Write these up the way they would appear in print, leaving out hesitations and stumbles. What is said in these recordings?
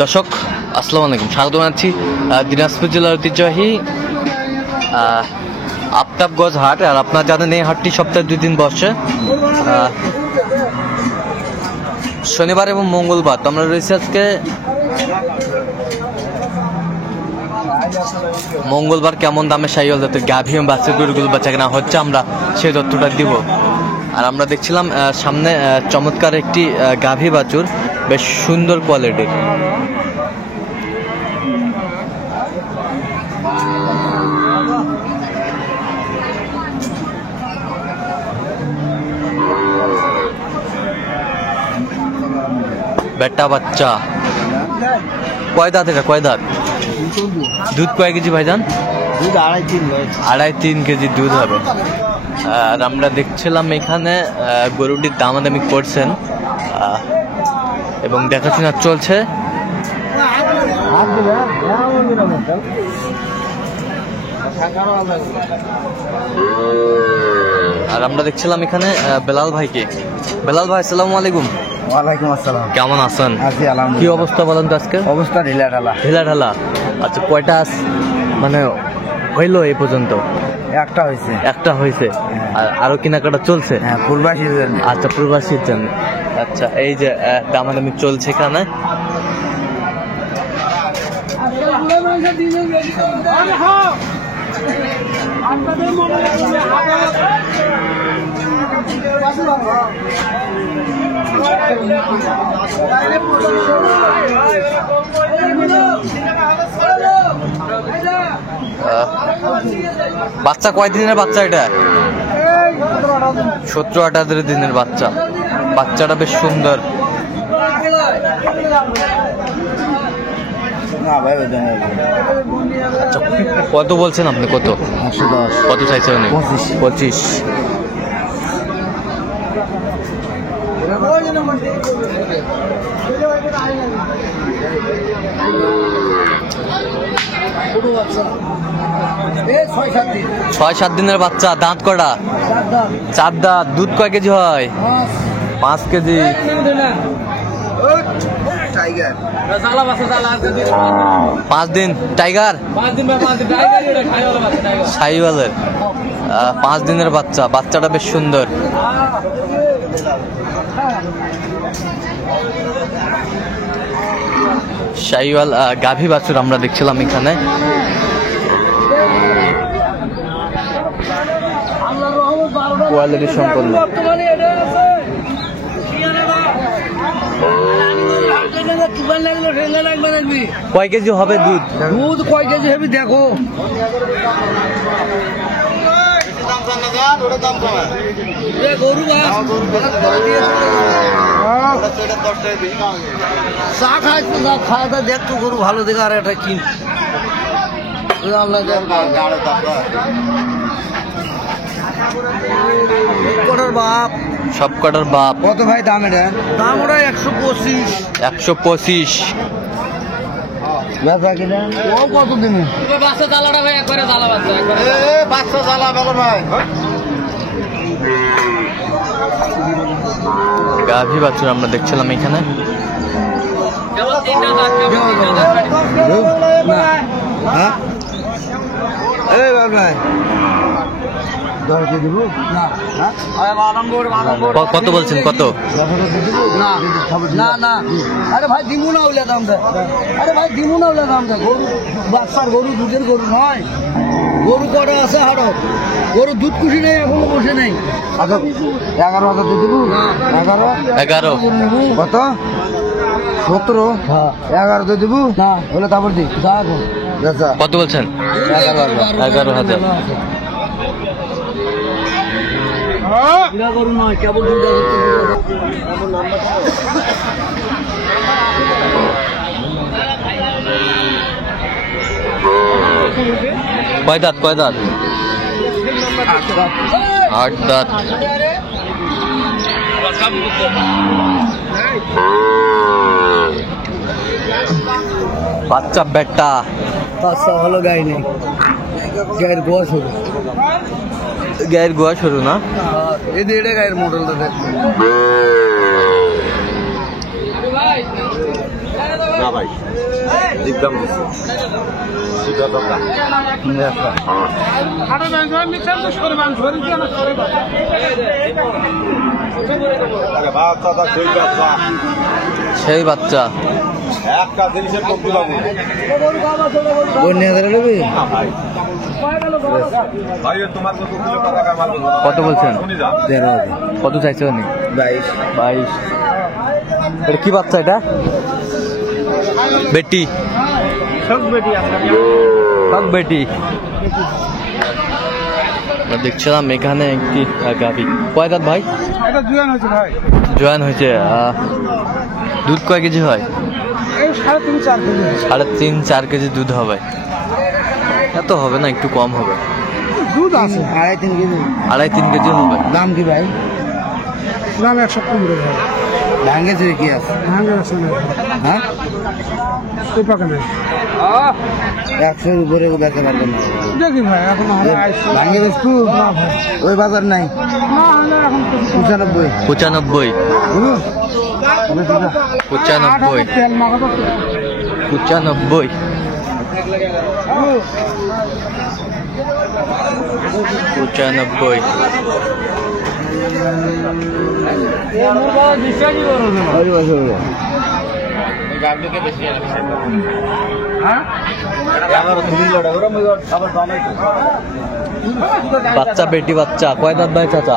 দর্শক আসসালামু আলাইকুম, স্বাগত জানাচ্ছি দিনাজপুর জেলার ঐতিহ্যবাহী আফতাবগঞ্জ হাট। আর আপনারা জানেন এই হাটটি সপ্তাহে 2 দিন বসে, শনিবার এবং মঙ্গলবার। তো আমরা রয়েছি আজকে মঙ্গলবার। কেমন দামে শাহিওয়াল জাতের গাভী এবং বাচ্চা গরুগুলো বাচ্চা কেনা হচ্ছে, আমরা সেই তথ্যটা দিব। আর আমরা দেখছিলাম সামনে চমৎকার একটি গাভী বাছুর, বেশ সুন্দর কোয়ালিটির। বেটা বাচ্চা, কয় দাঁত এটা? কয় দাঁত? দুধ কয় কেজি ভাইজান? দুধ 2.5-3 কেজি দুধ হবে। আর আমরা দেখছিলাম এখানে গরুটির দামাদামি করছেন এবং দেখাশোনা চলছে। আর আমরা দেখছিলাম এখানে বেলাল ভাইকে। বেলাল ভাই, আসসালামু আলাইকুম। ওয়ালাইকুম আসসালাম। কেমন আছেন? আছি আলহামদুলিল্লাহ। কি অবস্থা বলেন তো আজকে? অবস্থা ঢিলা ঢালা। ঢিলা ঢালা। আচ্ছা, কয়টা মানে হইলো এই পর্যন্ত? একটা হয়েছে। একটা হয়েছে। আর আরো কেনাকাটা চলছে? হ্যাঁ, পূর্বাশীর জন্য। আচ্ছা, প্রবাসীর জন্য। আচ্ছা, এই যে দামাদামি চলছে এখানে। বাচ্চা কয় দিনের বাচ্চা এটা? 17-18 দিনের বাচ্চা। বাচ্চাটা বেশ সুন্দর। আচ্ছা, কত বলছেন আপনি? কত? 110। কত চাইছেন উনি? 25। ছয় 7 দিনের বাচ্চা। দাঁত কটা? 4 দাঁত। দুধ কয় কেজি হয়? 5 কেজি। 5 দিন। টাইগার শাহিওয়ালের 5 দিনের বাচ্চা। বাচ্চাটা বেশ সুন্দর। শাহিওয়াল গাভী বাছুর আমরা দেখছিলাম এখানে। কোয়ালিটি সম্পন্ন। কয় কেজি হবে দুধ? দুধ কয় কেজি হবে দেখো। গরু চা খাইছো, চা খাওয়া দাওয়া দেখতো গরু ভালো দেখে। আর এটা কি বাপ, সব কটার বাপ। কত ভাই দাম? এটা দাম ওরা 125। 125। কত দিন গাভী বাছুর আমরা দেখছিলাম এখানে। কত বলছেন? কত? না না, আরে ভাই দিমু না হইলে দাম দেয়। আরে ভাই দিমু না হইলে দাম দেয়। গরু বাচ্চার গরু, দুধের গরু নয়। গরু কটা আছে হাড়ত? গরু দুধ কুশি নেই, এখনো বসে নেই। আচ্ছা, 11,000 দিয়ে দেবো। 11। কত? 17। 11 দিয়ে দেবো না হলে তারপর দি। কত বলছেন? 11,000। গরু নয়, কেবল কয় দাঁত? কয় দাঁত? 8 দাঁত। বাচ্চা বেটা। বাচ্চা ভালো গাই নেই, গায়ের গোয়া শুরু। গায়ের গোয়া শুরু না? এই যে এটা গায়ের মডেলটা দেখো। না ভাই একদম সেটা তো না সেই বাচ্চা একটা জিনিসের কমতি পাবো ভাই ভাই তোমার কত কিলো টাকা মাল কত বলছেন? শুনি যা কত চাইছে উনি? 22। এটা কি বাচ্চা এটা? বেটি সব বেটি। আমরা দেখছিলাম এখানে একটি গাভী। কয় দাঁত ভাই? এটা জুয়ান হয়েছে ভাই, জোয়ান হয়েছে। দুধ কয় কেজি হয়? এই 3.5-4 কেজি। 3.5-4 কেজি দুধ হবে। এত হবে না, একটু কম হবে। দুধ আছে 2.5-3 কেজি। 2.5-3 কেজি হবে। দাম কি ভাই? দাম 115 ভাই। ভাঙ্গেছে কি আছে? ভাঙ্গে আছে না। হ্যাঁ এই পাকা না 100 এর উপরে বেচা পারবেন না। দেখি ভাই এখন ভাঙ্গে বেচবো ওই বাজার নাই না, এখন 95। 95। 95। বাচ্চা বেটি বাচ্চা। কয় দাঁত ভাই চাচা?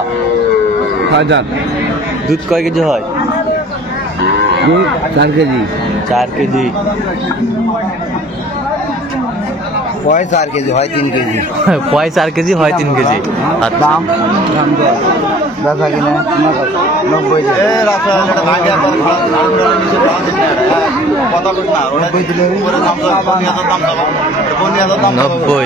6 দাঁত। দুধ কয় কেজি হয়? 4 কেজি। 4 কেজি। হয় 4 কেজি, হয় 3 কেজি। কয় 4 কেজি হয় 3 কেজি। আচ্ছা। দাম দাদা কিনা 90 এ রাসা এটা ভাগে একবার কথা বল না ওটা দিলে উপরে দাম দাম 90।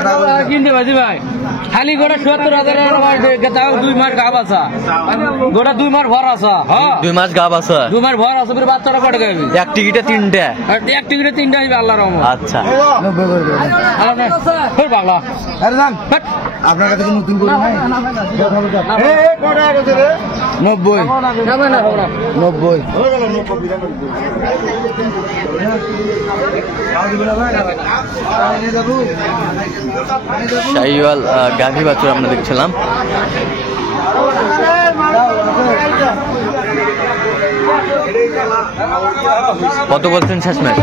90। কিনতে পারছি ভাই খালি গোটা 70,000 2 মাস গাব আছে গোটা 2 মাস ভর আছে। হ্যাঁ 2 মাস গাব আছে। 2 মাস ভর আছে ফির বাচ্চারা কটে গাবি এক টিকিটে 3টা। আর এক টিকিটে 3টা আসবে আল্লাহর রহমত। আচ্ছা। 90 করে দেবেন। ফির পাগলা আরে দাম আপনার কাছে কি নতুন করে নাই? এ কত টাকা গেছে রে? 90। না ভাই না হবে না 90 হয়ে গেল 90 শাহিওয়াল গাভী বাছুর আমরা দেখছিলাম। কত বলছেন শেষ ম্যাচ?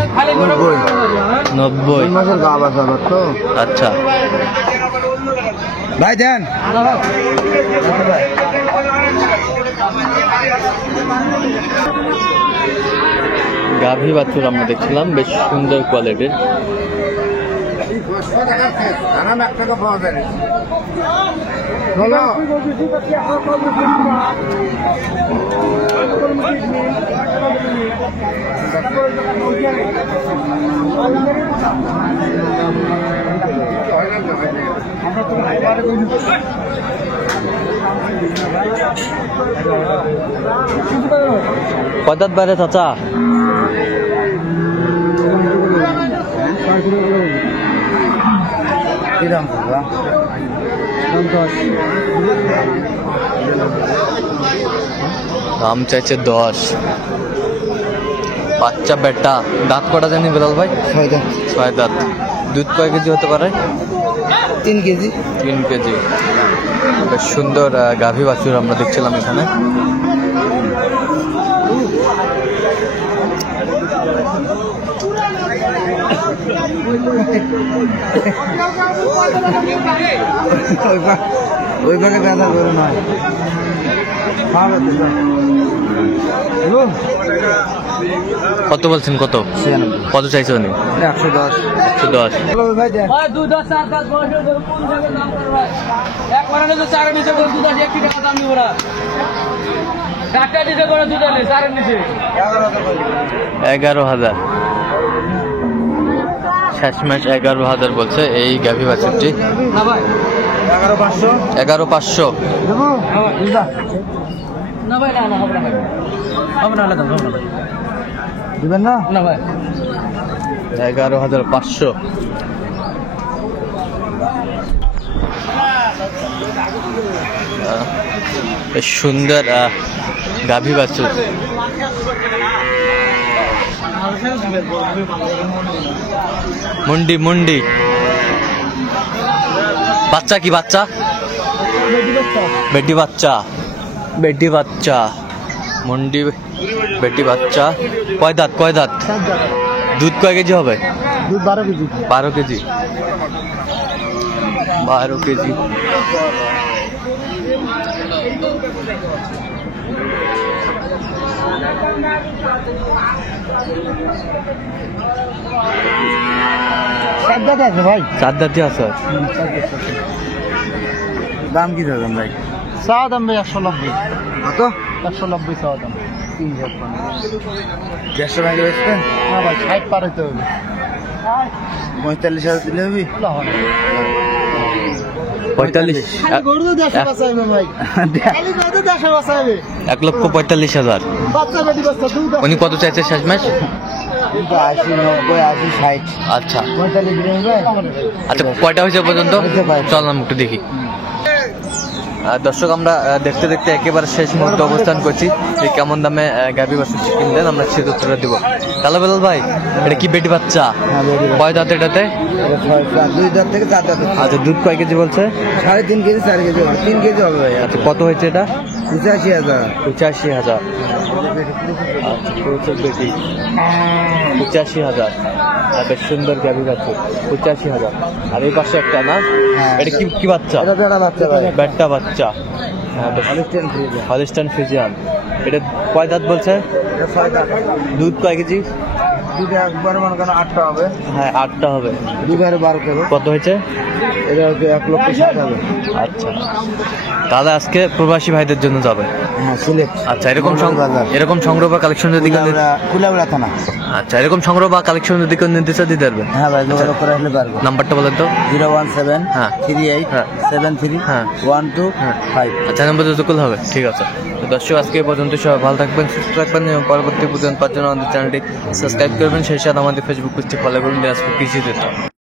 90। মাসের গা বাসা তো। আচ্ছা। ভাই দেন গাভী বাছুর আমরা দেখছিলাম, বেশ সুন্দর কোয়ালিটির। কত বারে চাচা? দাম চাইছে 10। বাচ্চা বেটা। দাঁত কটা জানি বেলাল ভাই? 6 দাঁত। দুধ কয় কেজি হতে পারে? 3 কেজি। 3 কেজি। বেশ সুন্দর গাভী বাছুর আমরা দেখছিলাম এখানে। ওই ভাগে ব্যথা করে নয়। কত বলছেন? কত কত চাইছে উনি? 110। 110। ভাই দেন ভাই 2 10 4 10 বড় কোন জায়গা দাম করে ভাই এক মানে তো 4 নিচে করে 2 10 1 টাকা দাম দিব না। টাকা দিতে করে 2 10 4 নিচে 11,000। শেষ ম্যাচ 11,000 বলছে এই গাভী বাছুরটি। না ভাই 11,500। 11,500। দেবো না ভাই না না হবে না ভাই হবে না আলাদা হবে না ভাই দিবেন না? না ভাই 11,500। বেশ সুন্দর গাভী বাছুর। মুন্ডি মুন্ডি বাচ্চা কি বাচ্চা? বেটি বাচ্চা, বেটি বাচ্চা, মুন্ডি বেটি বাচ্চা। কয় দাঁত কয় দাঁত? দুধ কয় কেজি হবে? দুধ 12 কেজি। 12 KG, 12 KG. চার দাঁত আছে ভাই। 4 দাঁতই আছে। দাম কি থাকবেন ভাই? চাওয়া দাম ভাই 190। কত? 190 চাওয়া দাম। 150 ভাঙে বেচবেন? না ভাই 60 পার হইতে হবে। 45,000 দিলে হবি? 45। গরু তো দেশে বাঁচাইবে ভাই। খালি গরু তো দেশে বাঁচাইবে। 1,45,000। বাচ্চা বেটি বাচ্চা দুধ আছে। উনি কত চাইছে শেষমেশ? 80, 90, 80, 60। আচ্ছা 45 দিলে হবে? আচ্ছা, কয়টা হয়েছে পর্যন্ত? হয়েছে ভাই। চল আমি একটু দেখি। দর্শক, আমরা দেখতে দেখতে একেবারে শেষ মুহূর্তে অবস্থান করছি। যে কেমন দামে গাভী বাছুর কিনলেন আমরা সে উত্তরটা দিব। কালো বেলাল ভাই, এটা কি বেটি বাচ্চা? হ্যাঁ, বেটি বাচ্চা। কয় দাঁত এটাতে? 2 দাঁত থেকে 4 দাঁত। আচ্ছা, দুধ কয় কেজি বলছে? 3.5 কেজি, 4 কেজি হবে। 3 কেজি হবে ভাই। আচ্ছা, কত হয়েছে এটা? 85,000। 85,000। আচ্ছা, বেটি 85,000। বেশ সুন্দর গাভী বাছুর, 85,000। আর এই পাশে একটা না, হ্যাঁ। এটা কি কি বাচ্চা? এটা বেড়া বাচ্চা ভাই। ব্যাটটা বাচ্চা। হ্যাঁ, বেশ হলিস্টিয়ান ফ্রিজ। Holstein Friesian. এটা কয় দাঁত বলছে? এটা 6 দাঁত। দুধ কয় কেজি? দুধ একবার মনে করেন 8টা হবে। হ্যাঁ, 8টা হবে। দুবারে 12 কিলো। কত হয়েছে? এটা হচ্ছে 1,60,000 হবে। আচ্ছা, তাহলে আজকে প্রবাসী ভাইদের জন্য যাবে। হ্যাঁ, সিলেট। আচ্ছা, এরকম বাজার। এরকম সংগ্রহ বা কালেকশন যদি কেউ কুলাউড়া থানা। আচ্ছা, এরকম সংগ্রহ বা কালেকশন যদি কেউ নির্দেশ দিতে পারবেন। হ্যাঁ ভাই, যোগাযোগ করে আসলে পারবো। নাম্বারটা বলেন তো। 017 হ্যাঁ। 38 হ্যাঁ। 73 হ্যাঁ। 125। আচ্ছা, নাম্বার যতক্ষণ হবে। ঠিক আছে, তো দর্শক, আজকে এই পর্যন্ত সবাই ভালো থাকবেন, সুস্থ থাকবেন এবং পরবর্তী পর্যন্ত পাওয়ার জন্য আমাদের চ্যানেলটি সাবস্ক্রাইব করবেন। সেই সাথে আমাদের ফেসবুক পেজটি ফলো করুন দিনাজপুর কৃষি দিতে।